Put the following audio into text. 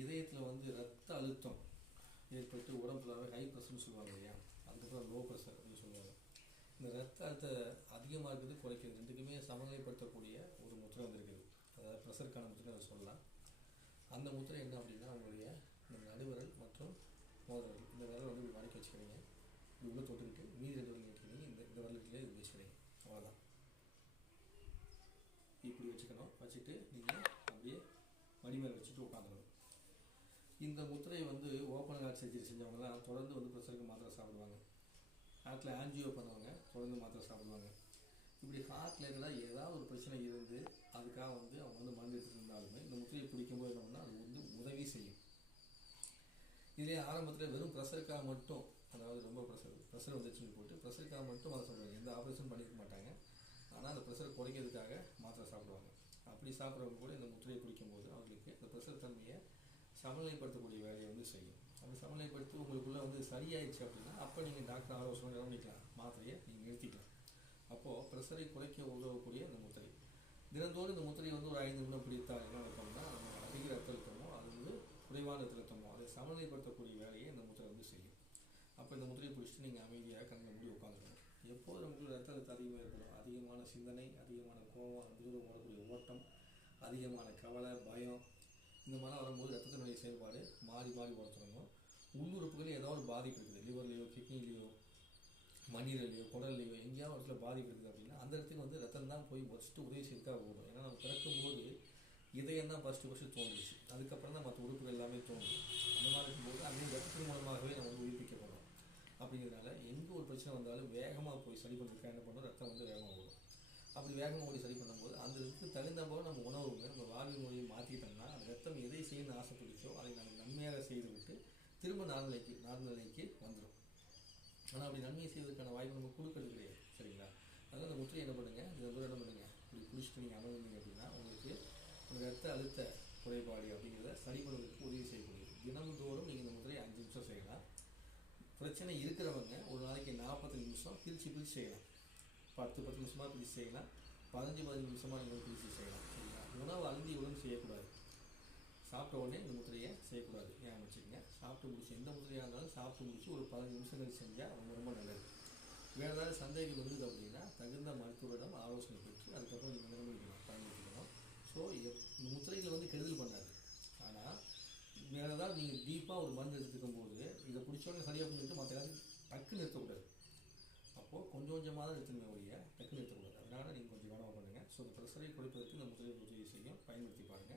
இதயத்தில் வந்து ரத்த அழுத்தம் ஏற்பட்டு உடம்புல ஹை ப்ரெஷர்னு சொல்லுவாங்க இல்லையா, அதுக்கப்புறம் லோ ப்ரெஷர் அப்படின்னு சொல்லுவாங்க. இந்த ரத்த அழுத்த அதிகமாக இருக்குது குறைக்கிறது ரெண்டுக்குமே சமநிலைப்படுத்தக்கூடிய ஒரு முத்திரை வந்துருக்குது. அதாவது ப்ரெஷருக்கான முத்திரை அதை சொல்லலாம். அந்த முத்திரை என்ன அப்படின்னா, உங்களுடைய இந்த நடுவிரல் மற்றும் மோதிரல் இந்த விரல் வந்து இப்படி மடக்கி வச்சுக்கிறீங்க. இப்படி உள்ளே தொட்டுக்கிட்டு மீதி 2 விரல் நீட்டிக்கிறீங்க. இந்த விரலுக்குள்ளே இது வச்சுக்கிறீங்க. அவ்வளோதான். இப்படி வச்சுக்கணும். வச்சுட்டு நீங்கள் அப்படியே மடிமேல் வச்சுட்டு உட்காந்துக்கணும். இந்த முத்திரையை வந்து ஓப்பன் ஹார்ட் சர்ஜரி செஞ்சவங்கலாம் தொடர்ந்து வந்து ப்ரெஷருக்கு மாத்திரை சாப்பிடுவாங்க. ஹார்ட்டில் ஆன்ஜியோ பண்ணுவாங்க, தொடர்ந்து மாத்திரை சாப்பிடுவாங்க. இப்படி ஹார்ட் ரிலேட்டடாக ஏதாவது ஒரு பிரச்சனை இருந்து அதுக்காக வந்து அவங்க வந்து மருந்து எடுத்துகிட்டு இருந்தாலுமே இந்த முத்திரையை பிடிக்கும்போது என்ன பண்ணால் அது வந்து உதவி செய்யும். இதிலே ஆரம்பத்தில் வெறும் ப்ரெஷருக்காக மட்டும், அதாவது ரொம்ப ப்ரெஷர் வந்துச்சுன்னு போட்டு ப்ரெஷருக்காக மட்டும் அதை சொல்லுவாங்க. எந்த ஆப்ரேஷன் பண்ணிக்க மாட்டாங்க. ஆனால் அந்த ப்ரெஷரை குறைக்கிறதுக்காக மாத்திரை சாப்பிடுவாங்க. அப்படி சாப்பிட்றவங்க கூட இந்த முத்திரையை பிடிக்கும்போது அவங்களுக்கு இந்த ப்ரெஷர் தன்மையை சமநிலைப்படுத்தக்கூடிய வேலையை வந்து செய்யும். அப்படி சமநிலைப்படுத்தி உங்களுக்குள்ளே வந்து சரியாயிடுச்சு அப்படின்னா அப்போ நீங்கள் டாக்டர் ஆலோசனை கவனிக்கலாம், மாத்திரையை நீங்கள் நிறுத்திக்கலாம். அப்போது ப்ரெஷரை குறைக்க உதவக்கூடிய இந்த முத்திரை. தினந்தோறும் இந்த முத்திரையை வந்து ஒரு 5 நிமிடம் பிடித்தால் என்ன நடக்கும்னா, நம்ம அதிக ரத்த அழுத்தமோ அது வந்து குறைவான ரத்த அழுத்தமோ அதை சமநிலைப்படுத்தக்கூடிய வேலையை இந்த முத்திரை வந்து செய்யும். அப்போ இந்த முத்திரையை பிடிச்சிட்டு நீங்கள் அமைதியாக கண்ணை மூடி உட்காந்துக்கணும். எப்போது நமக்கு ரத்த அழுத்தம் அதிகமாக இருக்கணும், அதிகமான சிந்தனை, அதிகமான கோபம், தூரம் ஓடக்கூடிய ஓட்டம், அதிகமான கவலை, பயம், இந்த மாதிரிலாம் வரும்போது ரத்தத்தினுடைய செயல்பாடு மாறி மாறி ஓட தொடங்கும். உள்ளுறுப்புகளே ஏதாவது ஒரு பாதிப்பு இருக்குது, லிவர்லேயோ கிட்னிலேயோ மண்ணீரலையோ குடல்லையோ எங்கேயாவது இடத்துல பாதிப்பு இருக்குது அப்படின்னா அந்த இடத்துக்கு வந்து ரத்தம் தான் போய் ஃபஸ்ட்டு உதவி செய்யறதுக்காக ஓடும். ஏன்னா நம்ம பிறக்கும்போது இதயம் தான் ஃபஸ்ட்டு தோன்றுச்சு, அதுக்கப்புறம் தான் மற்ற உறுப்புகள் எல்லாமே தோன்றும். அந்த மாதிரி இருக்கும்போது அங்கேயும் ரத்தத்தின் மூலமாகவே நம்ம வந்து உயிர்ப்பிக்கப்படும். அப்படிங்கிறதுனால எங்கே ஒரு பிரச்சனை வந்தாலும் வேகமாக போய் சரி பண்ணுறதுக்காக என்ன பண்ணணும், ரத்தம் வந்து வேகமாக ஓடும். அப்படி வேகமாக ஓடி சரி பண்ணும்போது அந்த இதுக்கு தகுந்த போது நம்ம உணவுங்க நம்ம வாழ்வியல் முறையை மாற்றிட்டோம்னா அந்த ரத்தம் எதை செய்யணும்னு ஆசைப்பட்டுச்சோ அதை நம்ம நன்மையாக செய்து விட்டு திரும்ப நார்மல் நிலைக்கு வந்துடும். ஆனால் அப்படி நன்மையை செய்வதற்கான வாய்ப்பு நம்ம கொடுக்கறது கிடையாது. சரிங்களா? அதனால் அந்த முத்திரை என்ன பண்ணுங்கள், இதை தூரம் என்ன பண்ணுங்கள், இப்படி குளிச்சுட்டு நீங்கள் அமர்ந்தீங்க அப்படின்னா உங்களுக்கு அந்த ரத்த அழுத்த குறைபாடு அப்படிங்கிறத சரி பண்ணுவதற்கு உதவி செய்யக்கூடியது. தினந்தோறும் நீங்கள் இந்த முத்திரையை 5 நிமிஷம் செய்யலாம். பிரச்சனை இருக்கிறவங்க ஒரு நாளைக்கு 45 நிமிஷம் பிரித்து செய்யலாம். 10 நிமிஷமாக பிரித்து செய்யலாம், 15 நிமிஷமாக நீங்கள் பிரித்து செய்யலாம். சரிங்களா? உணவு அருந்தியவுடன் செய்யக்கூடாது. சாப்பிட்ட உடனே இந்த முத்திரையை செய்யக்கூடாது, ஏன் வச்சுக்கோங்க. சாப்பிட்டு முடிச்சு எந்த முத்திரையாக இருந்தாலும் சாப்பிட்டு முடிச்சு ஒரு 15 நிமிஷம் கழிச்சு செஞ்சால் ரொம்ப ரொம்ப நல்லது. வேறு ஏதாவது சந்தேகம் இருந்தது அப்படின்னா தகுந்த மருத்துவரிடம் ஆலோசனை பெற்று அதுக்கப்புறம் நீங்கள் நிர்ணயிக்கணும், பயன்படுத்திக்கணும். ஸோ இந்த முத்திரைகள் வந்து கெடுதல் பண்ணாது. ஆனால் வேறு ஏதாவது நீங்கள் டீப்பாக ஒரு மருந்து எடுத்துக்கும் போது இதை பிடிச்சோடனே சரியாக பண்ணிட்டு மற்ற ஏதாவது டக்குன்னு நிறுத்தக்கூடாது. அப்போது கொஞ்சம் கொஞ்சமாக தான் நிறுத்தணுமே ஒழிய டக்குன்னு நிறுத்தக்கூடாது. அதனால் நீங்கள் கொஞ்சம் கவனமாக பண்ணுங்கள். ஸோ இந்த ப்ரெஷரை குறைப்பதற்கு இந்த முத்திரையை உதவி செய்யும், பயன்படுத்தி பாருங்கள்.